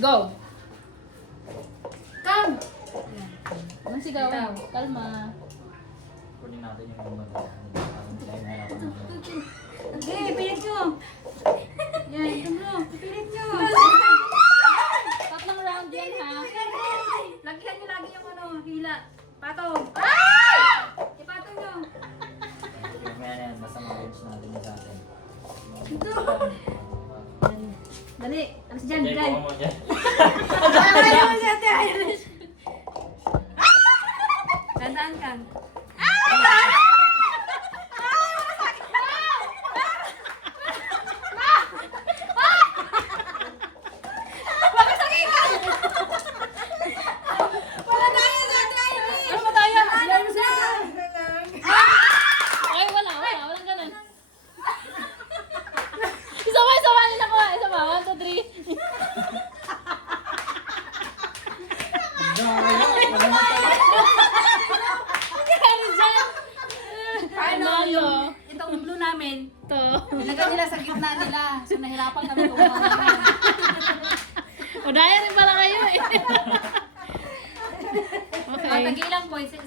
Go! Come! Anong sigaw mo? Kalma. Kunin natin yung mga parang sila yung harapan natin. Okay, pilit nyo. Yan, ito mo. Pilit nyo. Tatlong round yan ha. Lagyan nyo lagi yung ano, hila. Patong. Ipatong nyo. Mamaya na yan, basta ma-bench natin yung sa atin. Ito. Dali. Alas dyan, Okay, dyan. kuha mo dyan. Ayaw mo si Ate Iris. Tandaan ka. Ano ba tayo? Ay, wala. Walang ganun. Isa pa nila ko. Isa pa. 1, 2, 3. Panalo. Itong blue namin, Ito. nilagay nila sa gitna nila. So nahirapan kami gumawa. O, daya rin pala kayo eh. Okay. Tagilan po, isang